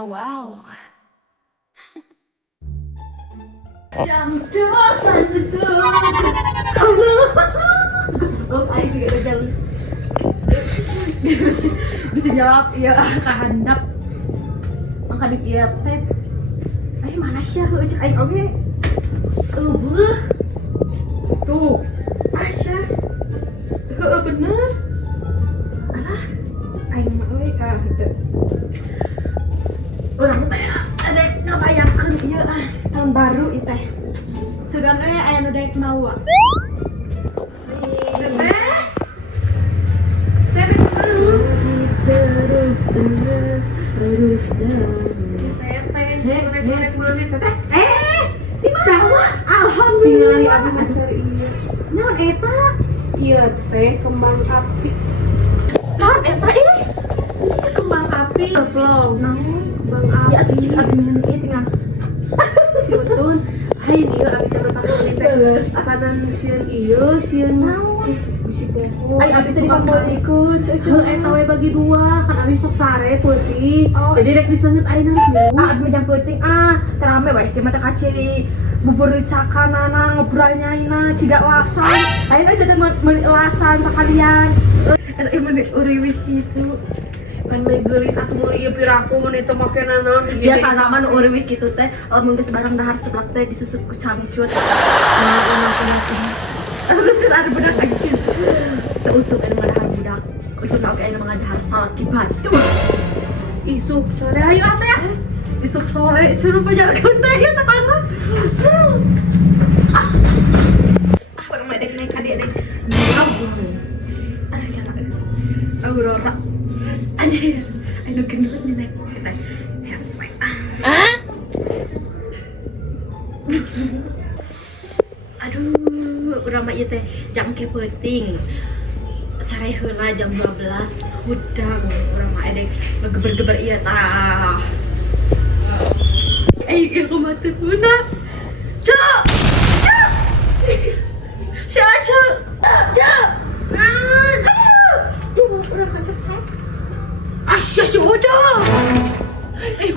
Wow, wow. Jam dosan Allah. Oh, ayo juga jalan. Bisa jawab ya kehendak. Maka dikiat teh. Ayo mana sih aku cek ayo oke. Tuh. Asya. Tuh bener. Alah. Ayo mah we gitu. Orang teh ada ngabayangkeun ieu tahun baru ieu teh. Sugan we aya nu daek mawa. Alhamdulillah naon eta Iya teh kembang api. naon eta ini Kembang api plong. Naon kembang api? ya atuh cik abi mimpi tinggal Si Utun, hai dia abi teh takut teh. Apadan sieun ieu sieun naon? Bisi teh. ay abi tadi mau ikut Heuh eta we bagi dua, kan abi sok sare peuting. Oh. Jadi rek diseungeut ayeuna minggu. abi jam penting terame baik di mata kaciri bubur cakanana ngobrolnyaina ciga lasan lain aja teh meuli lasan sekalian eta meuli uriwis kitu Kan bae geulis atuh meuli ieu piraku mun eta makenana. biasa nama nu uriwis kitu teh mun geus barang dahar seblak teh disusut ku cangcut terus kan ada budak lagi usuk anu ngadahar budak usuk oke anu ngadahar salak ki batu Isuk sore ayo atuh ya. isuk sore suruh pajarkeun teh ieu tetangga orang medek naik ka dia deh Aurora anjir ayo gendut nih naik kita hesek aduh urang mah ieu teh jam ke peuting sare heula jam 12 hudang urang mah edek ngegeber-geber ieu tah ieu kumaha teh puna cuk cuk si acu cuk dia mau urang kacep teh asya si ojo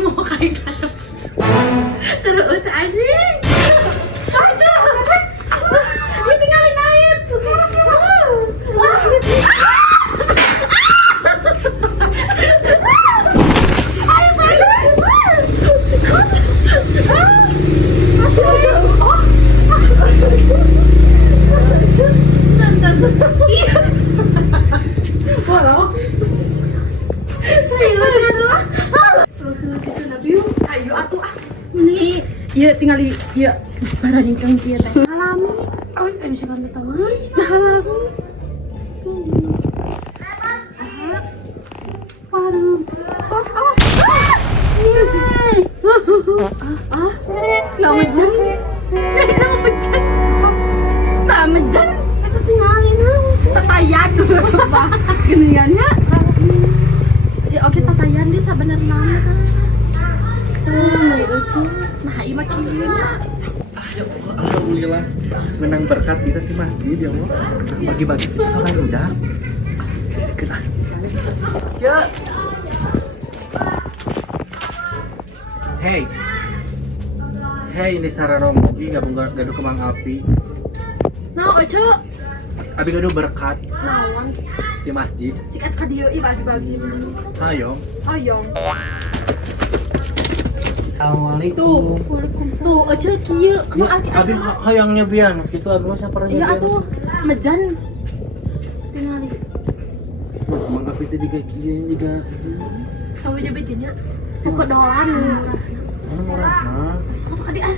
mau kain kacep terus anjing asya ini tinggalin air ayo atuh ini iya tinggal iya barang ingkang kieu teh Alami. Awewe teh bisa kan teman. Nah alami. Waduh. Bos ah. lamejan lamejan lamejan Eta tinggalin tatayan coba geniannya ya oke tatayan dia sabenerna nah ieu mah kieu nya Alhamdulillah menang berkat kita di masjid ya Allah bagi-bagi kita lain udah kita hey ini Sarah Romogi gaduh kembang api nah oce abi gaduh berkat naon di masjid cikat ka dieu ieu bagi-bagi ayo hayong Assalamualaikum tuh oce kieu ya, abi hayang nyobian gitu abi mah pernah iya atuh mejan tingali kembang api tadi kayak kieu juga Kamu aja bedanya. pedolan mana murahna sok ka dia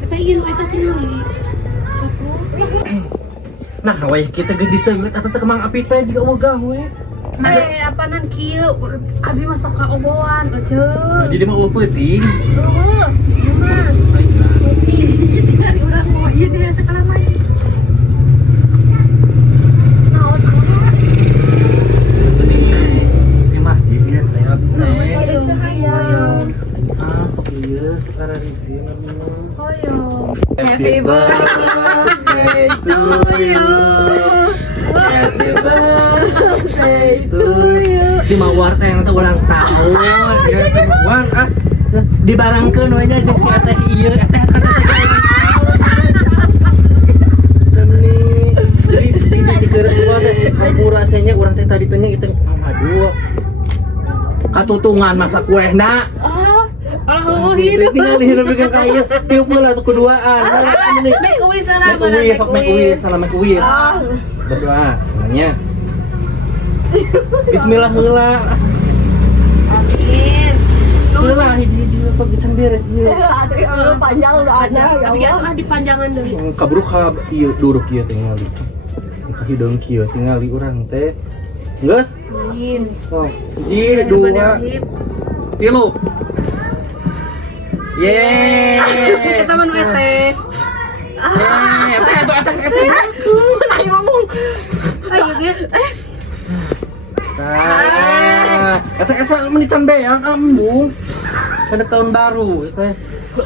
Kita ingin eta tinggali. nah weh kita ge diseungeut atuh teh kembang api teh juga wegah we Apanan kieu? Abi masuk ka oboan, eceun. jadi mah eueuh peuting Heuh, ieu mah. tingali urang mau ieu dia sekala mah Naon di masjid ya teh abi teh ada cahaya sok ieu sekarang isin Hoyong. Happy birthday to you. Happy birthday to you. si Mawar teh yang teh ulang tahun. Ya teh Mawar dibarangkeun we nya jeung si teh ieu teh jadi kedua teh hampura nya urang teh tadi teh itu aduh katutungan masak kuehna. Oh itu. Tinggal dihirup kayu tiup heula tuh keduaan. Make a wish sana Make a wish, salam make a wish. Berdoa semuanya. Bismillah heula. Amin. Heula hiji-hiji sok dican beres ieu. Aduh, panjang doanya ya Tapi Allah. atuh dipanjangan deui. Kabruk ka ieu duruk ieu tinggal di. Ka hideung kieu tinggal di urang teh. Geus? Amin. Oh, hiji, dua, tilu. Yeay. Kita manu ete. Ete. Nah ngomong. Ayo ge. Ete menican beang ambung. Ada tahun baru teh.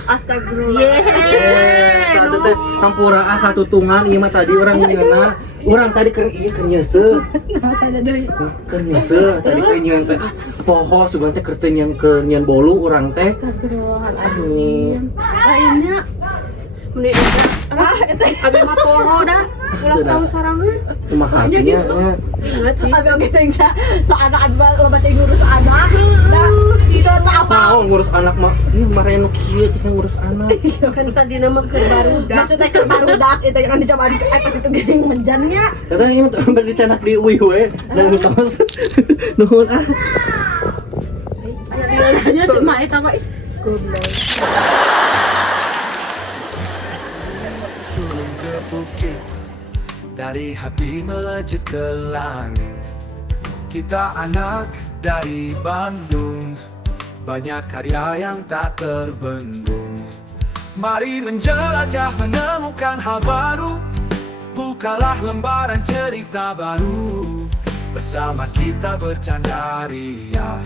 Astagfirullah. Yeay. Tadi teh campura katutungan ieu mah tadi urang nyeuna. Urang tadi keur ieu keur nyeuseuh. Ada deui. Keur nyeuseuh tadi keur nyeun teh poho sugan teh keur teh nyeun bolu urang teh. Astagfirullahaladzim. Lainnya meni Ete. abi mah poho dah. Ulang tahun sorangan. Kumaha nya. Ingat sih. Tapi oke tinggal so anak abal lo baca ngurus anak. Nah, itu tak apa. Mau ngurus anak mah. Ih marahin nu kieu teh ngurus anak. Kan tadi nama keur barudak. Maksudnya ke barudak itu jangan dicoba di iPad itu gini menjannya. Kata ieu teh hampir dicanak di uih we. Dan nu kaos. Nuhun ah. Ayo dia cuma itu mah. Goblok. Turun ke bukit, dari hati melejit ke langit. Kita anak dari Bandung, banyak karya yang tak terbendung. Mari menjelajah menemukan hal baru, bukalah lembaran cerita baru. Bersama kita bercanda ria,